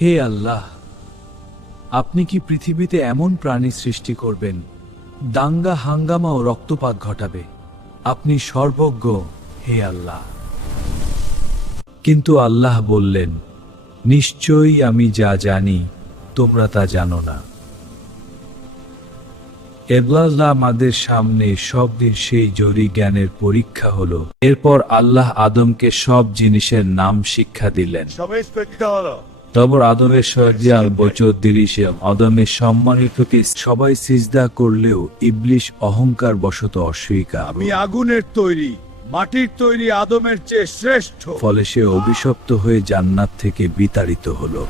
হে আল্লাহ, আপনি কি পৃথিবীতে এমন প্রাণী সৃষ্টি করবেন দাঙ্গা হাঙ্গামা ও রক্তপাত ঘটাবে? আপনি সর্বজ্ঞ, হে আল্লাহ। কিন্তু আল্লাহ বললেন, নিশ্চয়ই আমি যা জানি তোমরা তা জানো না। আল্লাহ আমাদের সামনে সব দিন সেই জরি জ্ঞানের পরীক্ষা হলো। এরপর আল্লাহ আদমকে সব জিনিসের নাম শিক্ষা দিলেন। তারপর আদমের সজ্জাল বচর দিরিশে আদমের সম্মানিতকে সবাই সিজদা করলেও ইবলিশ অহংকার বশত অস্বীকার। আমি আগুনের তৈরি, মাটির তৈরি আদমের চেয়ে শ্রেষ্ঠ। ফলে সে অভিশপ্ত হয়ে জান্নাত থেকে বিতাড়িত হলো।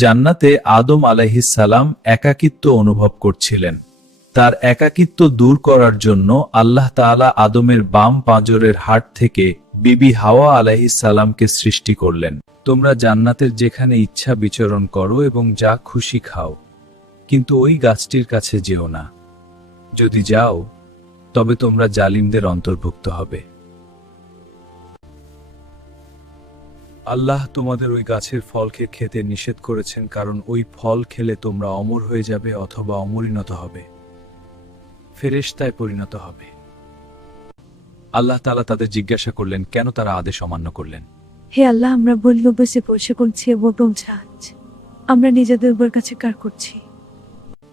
জান্নাতে আদম আলাইহিস সালাম একাকিত্ব অনুভব করছিলেন। তার একাকিত্ব দূর করার জন্য আল্লাহ তাআলা আদমের বাম পাঁজরের হাড় থেকে বিবি হাওয়া আলাইহিস সালামকে সৃষ্টি করলেন। তোমরা জান্নাতের যেখানে ইচ্ছা বিচরণ করো এবং যা খুশি খাও, কিন্তু ওই গাছটির কাছে যেও না। যদি যাও তবে তোমরা জালিমদের অন্তর্ভুক্ত হবে। আল্লাহ তোমাদের ওই গাছের ফলকে খেতে নিষেধ করেছেন, কারণ ওই ফল খেলে তোমরা অমর হয়ে যাবে অথবা অমরিনত হবে, ফেরেশতায় পরিণত হবে। আল্লাহ তাআলা তাদের জিজ্ঞাসা করলেন, কেন তারা আদেশ অমান্য করলেন? হে আল্লাহ, আমরা বলল বসে পয়সা করছি এবং ছাড়, আমরা নিজেদের উপর কাছে কার করছি।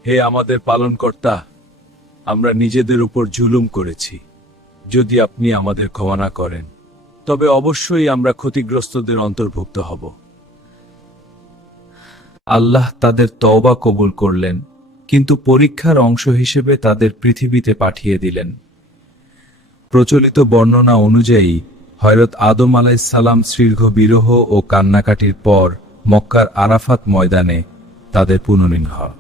হে আমাদের পালনকর্তা, আমরা নিজেদের উপর জুলুম করেছি। যদি আপনি আমাদের ক্ষমা না করেন তবে অবশ্যই আমরা ক্ষতিগ্রস্তদের অন্তর্ভুক্ত হব। আল্লাহ তাদের তওবা কবুল করলেন, কিন্তু পরীক্ষার অংশ হিসেবে তাদের পৃথিবীতে পাঠিয়ে দিলেন। প্রচলিত বর্ণনা অনুযায়ী হযরত আদম আলাইহিস সালাম দীর্ঘ বিরহ ও কান্নাকাটির পর মক্কার আরাফাত ময়দানে তাদের পুনর্মিলন হয়।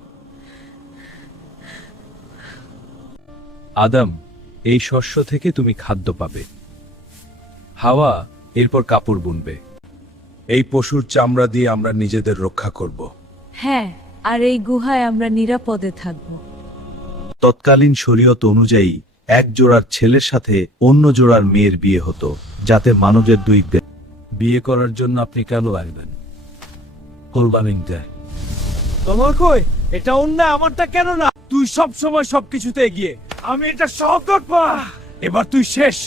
আদম, এই শস্য থেকে তুমি খাদ্য পাবে। হাওয়া এরপর কাপড় বুনবে। এই পশুর চামড়া দিয়ে আমরা নিজেদের রক্ষা করব। হ্যাঁ, আর এই গুহায় আমরা নিরাপদে থাকব। তৎকালীন শরীয়ত অনুযায়ী এক জোড়ার ছেলের সাথে অন্য জোড়ার মেয়ের বিয়ে হতো, যাতে মানবের দুই বিয়ে করার জন্য আপনি কেন লাগবেন? কোরবানি দেয়। তোমার কই এটা অন্যায়, আমারটা কেন না? তুই সব সময় সবকিছুতে এগিয়ে, আমি এটা সব করব। এবার তুই শেষ।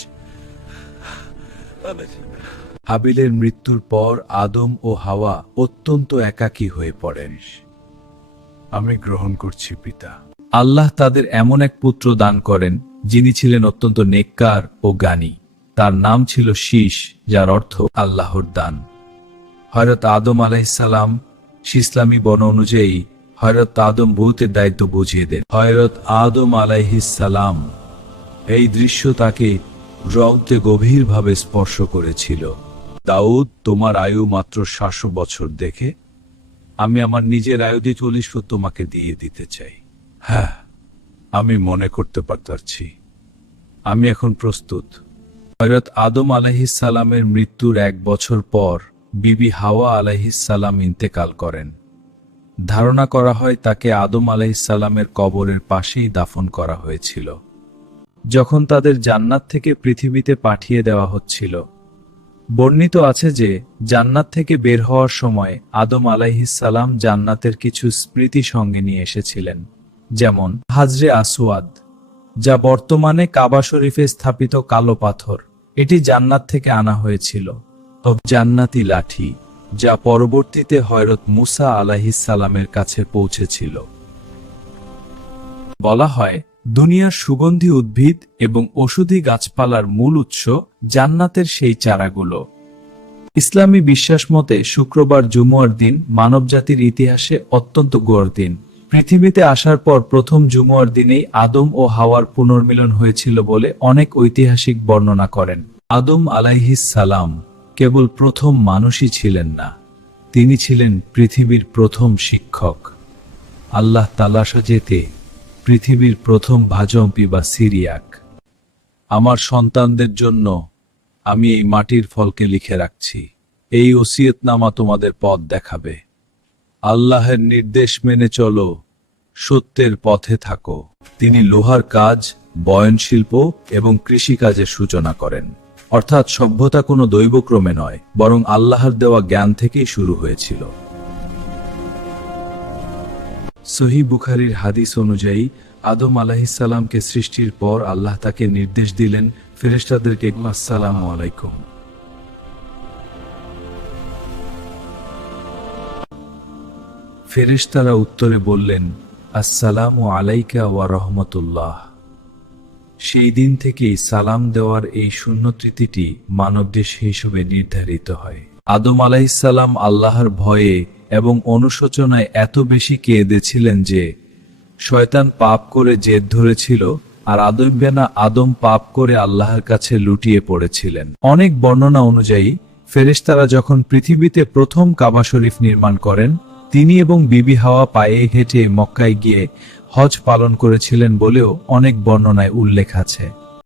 হাবিলের মৃত্যুর পর আদম ও হাওয়া অত্যন্ত একাকী হয়ে পড়েন। আমি গ্রহণ করছি পিতা। আল্লাহ তাদের এমন এক পুত্র দান করেন যিনি ছিলেন অত্যন্ত নেককার ও জ্ঞানী। তার নাম ছিল শীশ, যার অর্থ আল্লাহর দান। হযরত আদম আলাইহিস সালাম ইসলামী বর্ণ অনুযায়ী হযরত আদম ভূতের দায়িত্ব বুঝিয়ে দেন। হযরত আদম আলাইহিস সালাম এই দৃশ্য তাকে রক্তে গভীরভাবে স্পর্শ করেছিল। দাউদ, তোমার আয়ু মাত্র 700 বছর দেখে আমি আমার নিজের আয়ু দিয়ে 40 তোমাকে দিয়ে দিতে চাই। হ্যাঁ, আমি মনে করতে পারছি। আমি এখন প্রস্তুত। হযরত আদম আলাইহিস সালামের মৃত্যুর 1 বছর পর বিবি হাওয়া আলাইহিস সালাম ইন্তেকাল করেন। ধারণা করা হয় তাকে আদম আলাইহিস সালামের কবরের পাশেই দাফন করা হয়েছিল। যখন তাদের জান্নাত থেকে পৃথিবীতে পাঠিয়ে দেওয়া হচ্ছিল, বর্ণিত আছে যে জান্নাত থেকে বের হওয়ার সময় আদম আলাইহিস সালাম জান্নাতের কিছু স্মৃতি সঙ্গে নিয়ে এসেছিলেন, যেমন হাজরে আসওয়াদ, যা বর্তমানে কাবা শরীফে স্থাপিত কালো পাথর। এটি জান্নাত থেকে আনা হয়েছিল। ও জান্নাতি লাঠি, যা পরবর্তীতে হযরত মুসা আলাইহিস সালামের কাছে পৌঁছেছিল। বলা হয় দুনিয়ার সুগন্ধি উদ্ভিদ এবং ঔষধি গাছপালার মূল উৎস জান্নাতের সেই চারাগুলো। ইসলামী বিশ্বাস মতে শুক্রবার জুমুয়ার দিন মানবজাতির ইতিহাসে অত্যন্ত গৌরবের দিন। পৃথিবীতে আসার পর প্রথম জুমুয়ার দিনেই আদম ও হাওয়ার পুনর্মিলন হয়েছিল বলে অনেক ঐতিহাসিক বর্ণনা করেন। আদম আলাইহিস সালাম কেবল প্রথম মানুষই ছিলেন না, তিনি ছিলেন পৃথিবীর প্রথম শিক্ষক। আল্লাহ তাআলা সাজেতে পৃথিবীর প্রথম ভাজম্পি বা সিরিয়াক। আমার সন্তানদের জন্য আমি এই মাটির ফলকে লিখে রাখছি। এই ওসিয়তনামা তোমাদের পথ দেখাবে। আল্লাহের নির্দেশ মেনে চলো, সত্যের পথে থাকো। তিনি লোহার কাজ, বয়নশিল্প এবং কৃষিকাজের সূচনা করেন। অর্থাৎ সভ্যতা কোনো দৈবক্রমে নয়, বরং আল্লাহর দেওয়া জ্ঞান থেকেই শুরু হয়েছিল। সহিহ বুখারীর হাদিস অনুযায়ী আদম আলাইহিসসালামকে সৃষ্টির পর আল্লাহ তাকে নির্দেশ দিলেন, ফেরেশতাদেরকে আসসালামু আলাইকুম। ফেরেশতারা উত্তরে বললেন, আসসালামু আলাইকা ওয়া রাহমাতুল্লাহ। সেই দিন থেকেই সালাম দেওয়ার এই শূন্যতৃতীটি মানবদেশ হিসেবে নির্ধারিত হয়। আদম আলাইহিসসালাম আল্লাহর ভয়ে এবং অনুশোচনায় এত বেশি কেঁদেছিলেন যে শয়তান পাপ করে জেদ ধরেছিল, আর আদম পাপ করে আল্লাহর কাছে লুটিয়ে পড়েছিলেন। অনেক বর্ণনা অনুযায়ী ফেরেশতারা যখন পৃথিবীতে প্রথম কাবা শরীফ নির্মাণ করেন, তিনি এবং বিবি হাওয়া পায়ে হেঁটে মক্কায় গিয়ে হজ পালন করেছিলেন বলেও অনেক বর্ণনায় উল্লেখ আছে।